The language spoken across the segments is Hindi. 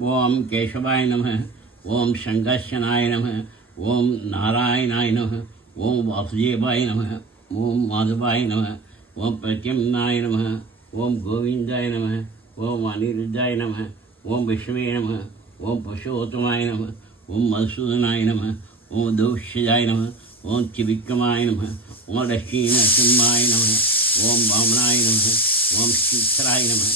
ओम केशवाय नमः। ओम संगस्यनाय नमः। ओम नारायणाय नमः। ओम वासुदेवाय नमः। ओम माधवाय नमः। ओम प्रद्युम्नाय नमः। ओम गोविंदाय नमः। ओम अनिरुद्धाय नमः। ओम विष्णुवे नमः। ओम पुरुषोत्तमाय नमः। ओम मधुसूदनाय नमः। ओम दौष्यजाय नमः। ओम त्रिविक्रमाय नमः। ओम लक्ष्मीनरसिंहाय नमः। ओम वामनाय नमः। ओम शीतराय नमः।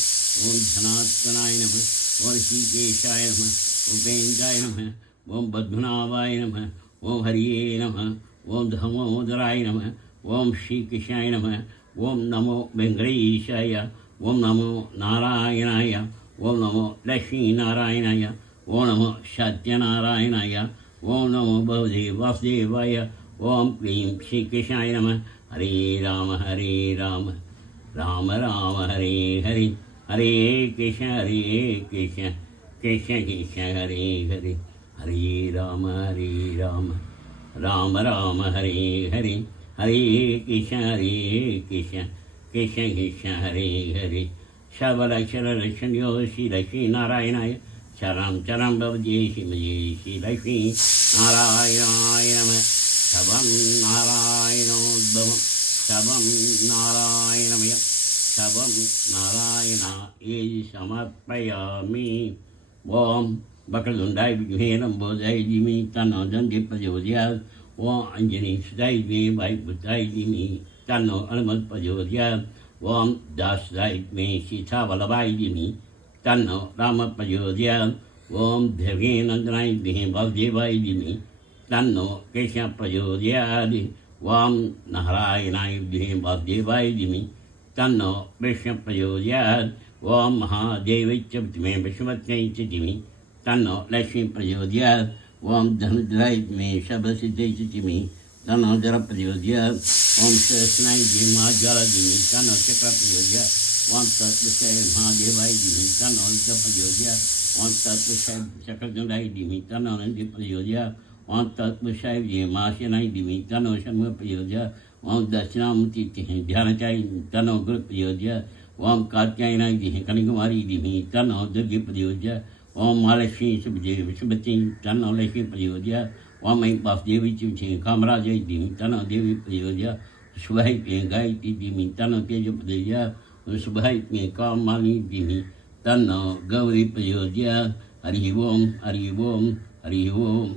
ओम धनात्मनाय नमः। ओम ऋषिकेशाय नमः। उपेन्द्राय नमः। ओम पद्मनाभाय नमः। ओम हरिये नमः। ओम दामोदराय नमः। ओम श्रीकृष्णाय नमः। ओम नमो वेंकटेशाय। ओम नमो नारायणाय। ओम नमो लक्ष्मीनारायणाय। ओम नमो सत्यनारायणाय। ओम नमो भगवते वासुदेवाय। ओम क्लीं श्रीकृष्णाय नमः। हरे राम राम राम हरे हरे, हरे कृष्ण कृष्ण कृष्ण हरे हरे, हरे राम राम राम हरे हरे, हरे कृष्ण कृष्ण कृष्ण हरे हरे। शबलक्षर लक्ष्मणो श्री लक्ष्मी नारायणाय शरणं चरणं भवजे श्री लक्ष्मी नारायणाय नमः। शबं नारायणोद्भवं शबं नारायणमयं शबं नारायणाय समर्पयामि। ओम वक्रतुंडाय विद्महे लंबोदराय धीमहि तन्नो दन्ति प्रचोदयात्। ओम अंजनी सुताय विद्महे वायुपुत्राय धीमहि तन्नो हनुमत् प्रचोदयात्। ओम दासदाय विद्महे सीतावल्लभाय धीमहि तन्नो राम प्रचोदयात्। ओम देवकीनंदनाय विद्महे वासुदेवाय धीमहि तन्नो कृष्ण प्रचोदयात्। ओम नारायणाय विद्महे वासुदेवाय धीमहि तन्नो कृष्ण प्रचोदयात्। ओम महादेवै च विद्महे विष्णुपत्न्यै च धीमहि तन्नो लक्ष्मी प्रचोदयात्। ओम धनुर्धराय विद्महे सर्वसिद्ध्यै च धीमहि तन्नो जल प्रचोदयात्। ओम सहस्रनाय महाज्वाला धीमहि तन्नो चक्र प्रचोदयात्। ओम तत्पुरुषाय महादेवाय धीमहि तन्नो रुद्र प्रचोदयात्। ओम तत्पुरुषाय चक्रधराय धीमहि तन्नो नंदी प्रचोदयात्। ओम तत्पुरुषाय महासेनाय धीमहि तन्नो षण्मुख प्रचोदयात्। ओम दक्षिणामूर्ति ध्यानचाय तन्नो गुरु प्रचोदयात्। ओम कात्यायनाय धीमहि कन्याकुमारी धीमहि तन्नो दुर्गे प्रचोदयात्। ओम महालक्ष्मी विष्णुपत्न्यै तन्नो लक्ष्मी प्रचोदयात्। ओम ऐं वासुदेवी च कामराजै धीमहि तन्नो देवी प्रचोदयात्। शुभाय गायत्री धीमहि तन्नो तेज प्रचोदयात्। शुभाय कामालिनी धीमहि तन्नो गौरी प्रचोदयात्। हरि ओम हरि ओम हरि ओम।